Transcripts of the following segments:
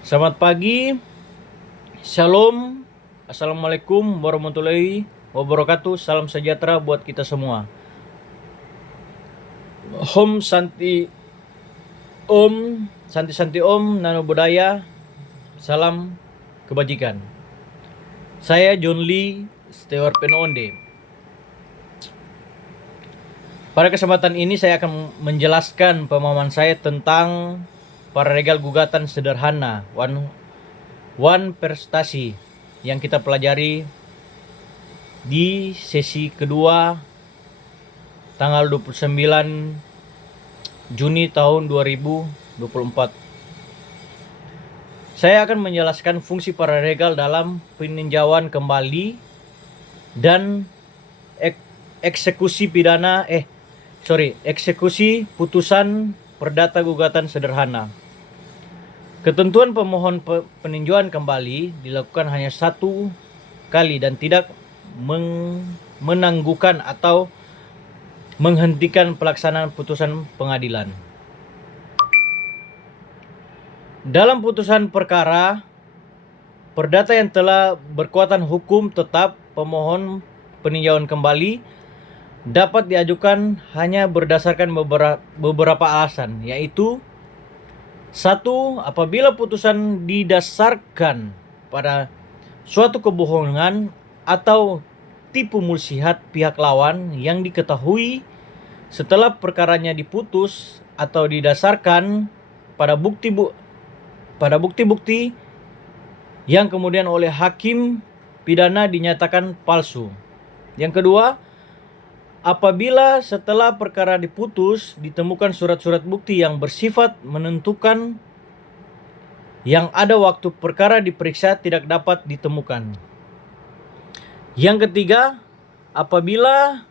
Selamat pagi, Shalom, Assalamualaikum warahmatullahi wabarakatuh. Salam sejahtera buat kita semua. Om Santi Om, Santi Om, Nano Budaya, salam kebajikan. Saya John Lee Stewart Penoonde. Pada kesempatan ini saya akan menjelaskan pemahaman saya tentang pararegal gugatan sederhana one prestasi yang kita pelajari di sesi kedua tanggal 29 Juni tahun 2024. Saya akan menjelaskan fungsi pararegal dalam peninjauan kembali dan eksekusi putusan perdata gugatan sederhana. Ketentuan pemohon peninjauan kembali dilakukan hanya satu kali dan tidak menangguhkan atau menghentikan pelaksanaan putusan pengadilan. Dalam putusan perkara perdata yang telah berkekuatan hukum tetap, pemohon peninjauan kembali dapat diajukan hanya berdasarkan beberapa alasan, yaitu: 1. Apabila putusan didasarkan pada suatu kebohongan atau tipu muslihat pihak lawan yang diketahui setelah perkaranya diputus atau didasarkan pada bukti-bukti yang kemudian oleh hakim pidana dinyatakan palsu. Yang kedua, apabila setelah perkara diputus ditemukan surat-surat bukti yang bersifat menentukan yang ada waktu perkara diperiksa tidak dapat ditemukan. Yang ketiga, apabila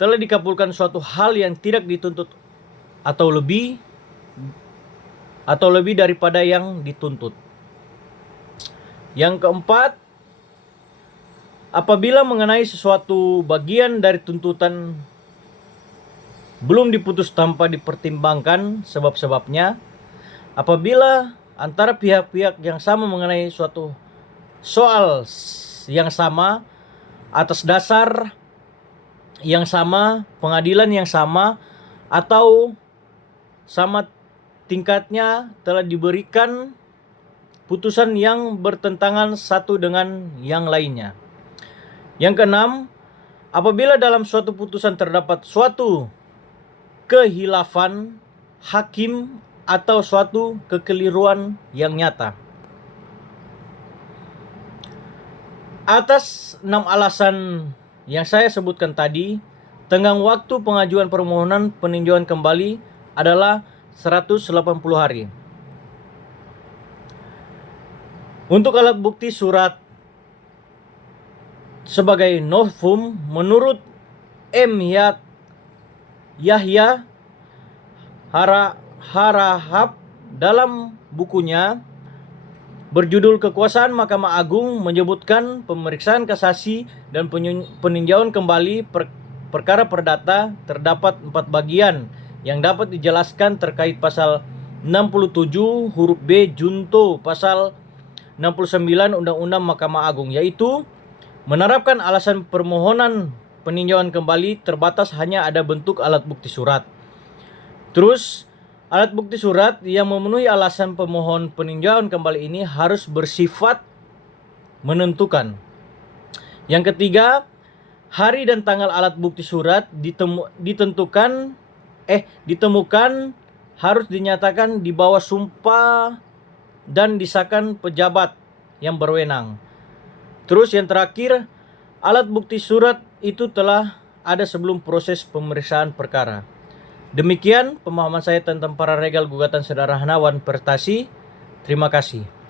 telah dikabulkan suatu hal yang tidak dituntut atau lebih daripada yang dituntut. Yang keempat, apabila mengenai sesuatu bagian dari tuntutan belum diputus tanpa dipertimbangkan sebab-sebabnya, apabila antara pihak-pihak yang sama mengenai suatu soal yang sama, atas dasar yang sama, pengadilan yang sama, atau sama tingkatnya telah diberikan putusan yang bertentangan satu dengan yang lainnya. Yang keenam, apabila dalam suatu putusan terdapat suatu kehilafan hakim atau suatu kekeliruan yang nyata. Atas 6 alasan yang saya sebutkan tadi, tenggang waktu pengajuan permohonan peninjauan kembali adalah 180 hari. Untuk alat bukti surat sebagai novum, menurut M. Yahya Harahap dalam bukunya berjudul Kekuasaan Mahkamah Agung menyebutkan pemeriksaan kasasi dan peninjauan kembali perkara perdata terdapat 4 bagian yang dapat dijelaskan terkait pasal 67 huruf B junto pasal 69 Undang-Undang Mahkamah Agung, yaitu menerapkan alasan permohonan peninjauan kembali terbatas hanya ada bentuk alat bukti surat. Terus, alat bukti surat yang memenuhi alasan pemohon peninjauan kembali ini harus bersifat menentukan. Yang ketiga, hari dan tanggal alat bukti surat ditemukan harus dinyatakan di bawah sumpah dan disahkan pejabat yang berwenang. Terus yang terakhir, alat bukti surat itu telah ada sebelum proses pemeriksaan perkara. Demikian pemahaman saya tentang pararegal gugatan sederhana one prestasi. Terima kasih.